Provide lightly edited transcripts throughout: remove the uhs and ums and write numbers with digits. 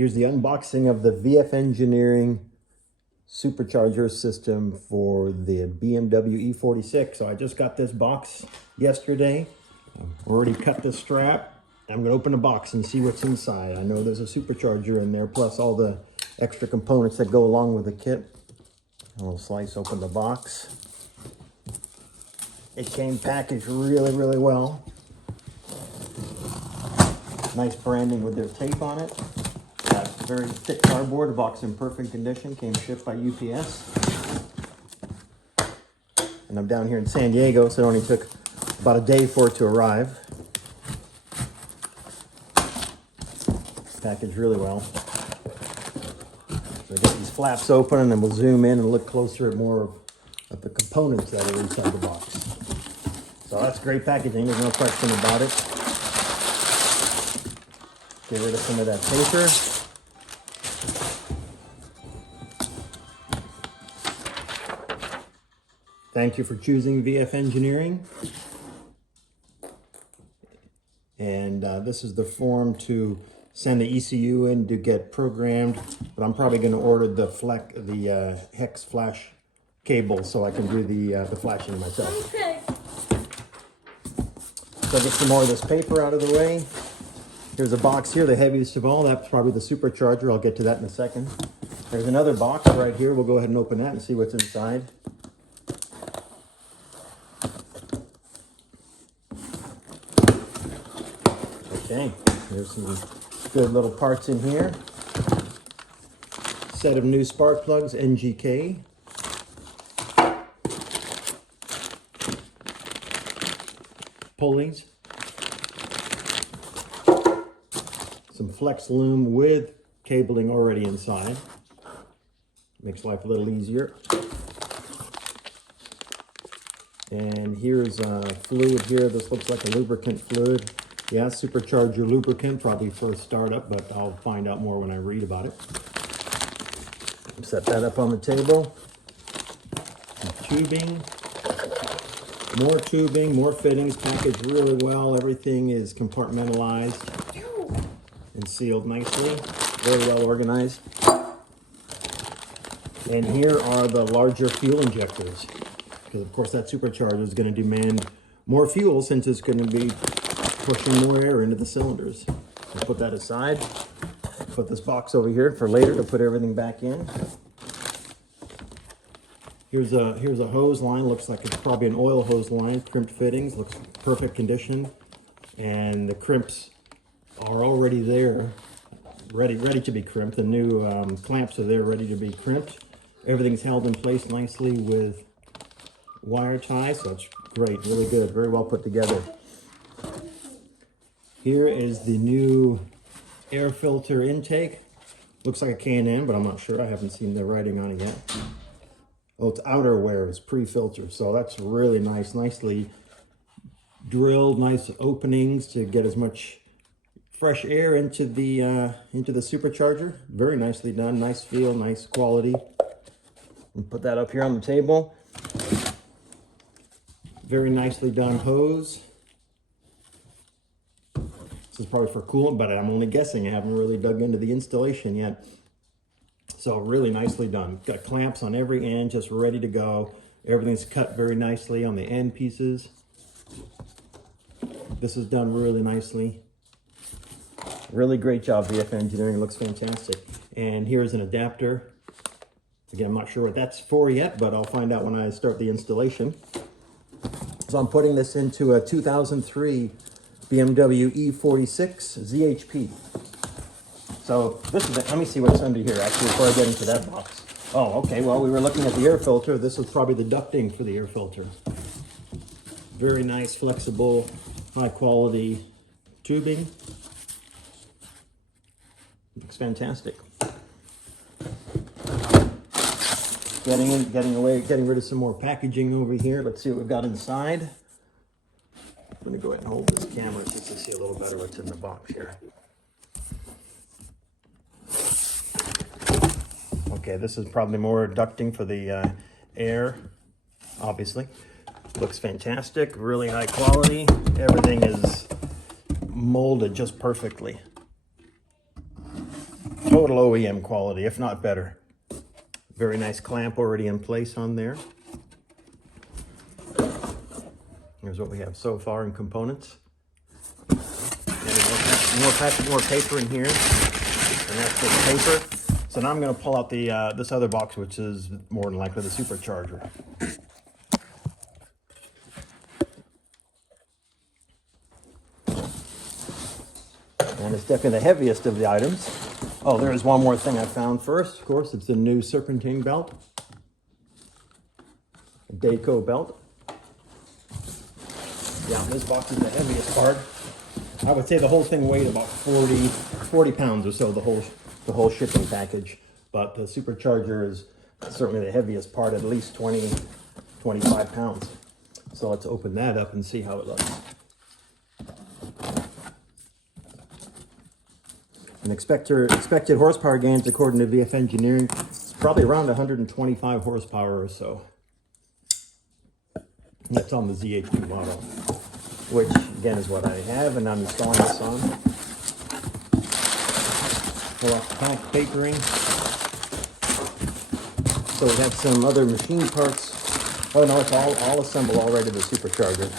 Here's the unboxing of the VF Engineering Supercharger system for the BMW E46. So I just got this box yesterday. I've already cut the strap. I'm going to open the box and see what's inside. I know there's a supercharger in there, plus all the extra components that go along with the kit. I'll slice open the box. It came packaged really, really well. Nice branding with their tape on it. Got very thick cardboard, the box in perfect condition, came shipped by UPS. And I'm down here in San Diego, so it only took about a day for it to arrive. Packaged really well. So I get these flaps open and then we'll zoom in and look closer at more of the components that are inside the box. So that's great packaging, there's no question about it. Get rid of some of that paper. Thank you for choosing VF Engineering. And this is the form to send the ECU in to get programmed, but I'm probably going to order the hex flash cable so I can do the flashing myself. Okay. So I'll get some more of this paper out of the way. Here's a box here, the heaviest of all. That's probably the supercharger. I'll get to that in a second. There's another box right here. We'll go ahead and open that and see what's inside. Okay, there's some good little parts in here. Set of new spark plugs, NGK. Pulleys. Some flex loom with cabling already inside. Makes life a little easier. And here's a fluid here. This looks like a lubricant fluid. Yeah, supercharger lubricant, probably for a startup, but I'll find out more when I read about it. Set that up on the table. Some tubing, more fittings, packaged really well. Everything is compartmentalized and sealed nicely, very well organized. And here are the larger fuel injectors, because of course that supercharger is going to demand more fuel since it's going to be pushing more air into the cylinders. I'll put that aside. Put this box over here for later to put everything back in. Here's a hose line. Looks like it's probably an oil hose line. Crimped fittings. Looks perfect condition. And the crimps are already there, ready to be crimped. The new clamps are there, ready to be crimped. Everything's held in place nicely with wire ties, so it's great, really good, very well put together. Here is the new air filter intake. Looks like a K&N, but I'm not sure. I haven't seen the writing on it yet. Oh, it's outerwear, it's pre-filtered, so that's really nice. Nicely drilled, nice openings to get as much fresh air into the supercharger. Very nicely done, nice feel, nice quality. And put that up here on the table. Very nicely done hose. This is probably for coolant, but I'm only guessing. I haven't really dug into the installation yet. So really nicely done. Got clamps on every end, just ready to go. Everything's cut very nicely on the end pieces. This is done really nicely. Really great job, VF Engineering. It looks fantastic. And here's an adapter. Again, I'm not sure what that's for yet, but I'll find out when I start the installation. So I'm putting this into a 2003 BMW E46 ZHP. So this is let me see what's under here actually before I get into that box. Oh, okay, well, we were looking at the air filter. This is probably the ducting for the air filter. Very nice, flexible, high quality tubing. Looks fantastic. Getting rid of some more packaging over here. Let's see what we've got inside. I'm going to go ahead and hold this camera just to see a little better what's in the box here. Okay, this is probably more ducting for the air, obviously. Looks fantastic, really high quality. Everything is molded just perfectly. total OEM quality, if not better. Very nice clamp already in place on there. Here's what we have so far in components. And more paper in here, and that's just paper. So now I'm going to pull out the this other box, which is more than likely the Supercharger. And it's definitely the heaviest of the items. Oh, there is one more thing I found first. Of course, it's the new Serpentine Belt. A Dayco belt. Yeah, this box is the heaviest part. I would say the whole thing weighed about 40 pounds or so, the whole shipping package. But the Supercharger is certainly the heaviest part, at least 25 pounds. So let's open that up and see how it looks. And expected horsepower gains, according to VF Engineering, is probably around 125 horsepower or so. That's on the ZH2 model, which again is what I have, and I'm installing this on. Pull off the pack papering. So we have some other machine parts. Oh no, it's all assembled already, the Supercharger.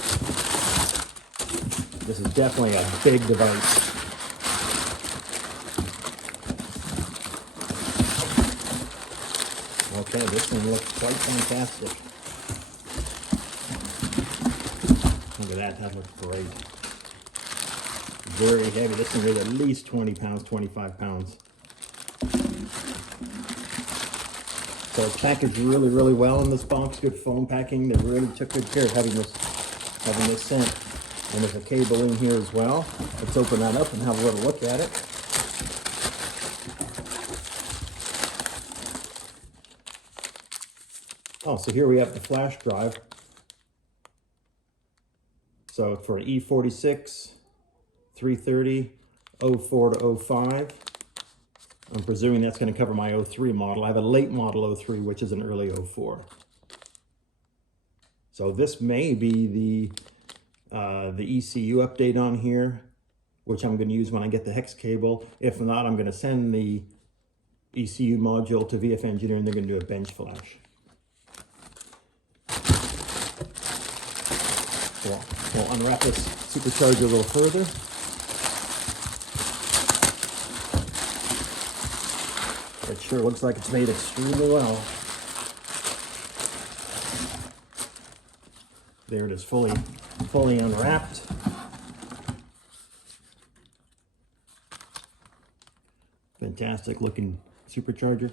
This is definitely a big device. Okay, this thing looks quite fantastic. Look at that, that looks great. Very heavy. This thing weighs at least 20 pounds, 25 pounds. So it's packaged really, really well in this box. Good foam packing. They really took good care of having this sent. And there's a cable in here as well. Let's open that up and have a little look at it. Oh, so here we have the flash drive. So for an E46, 330, 04 to 05. I'm presuming that's going to cover my 03 model. I have a late model 03, which is an early 04. So this may be the ECU update on here, which I'm going to use when I get the hex cable. If not, I'm going to send the ECU module to VF Engineering. They're going to do a bench flash. We'll unwrap this Supercharger a little further. It sure looks like it's made extremely well. There it is, fully unwrapped. Fantastic looking Supercharger.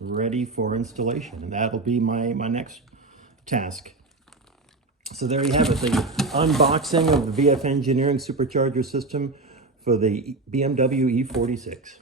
Ready for installation, and that'll be my next task. So there you have it, the unboxing of the VF Engineering Supercharger system for the BMW E46.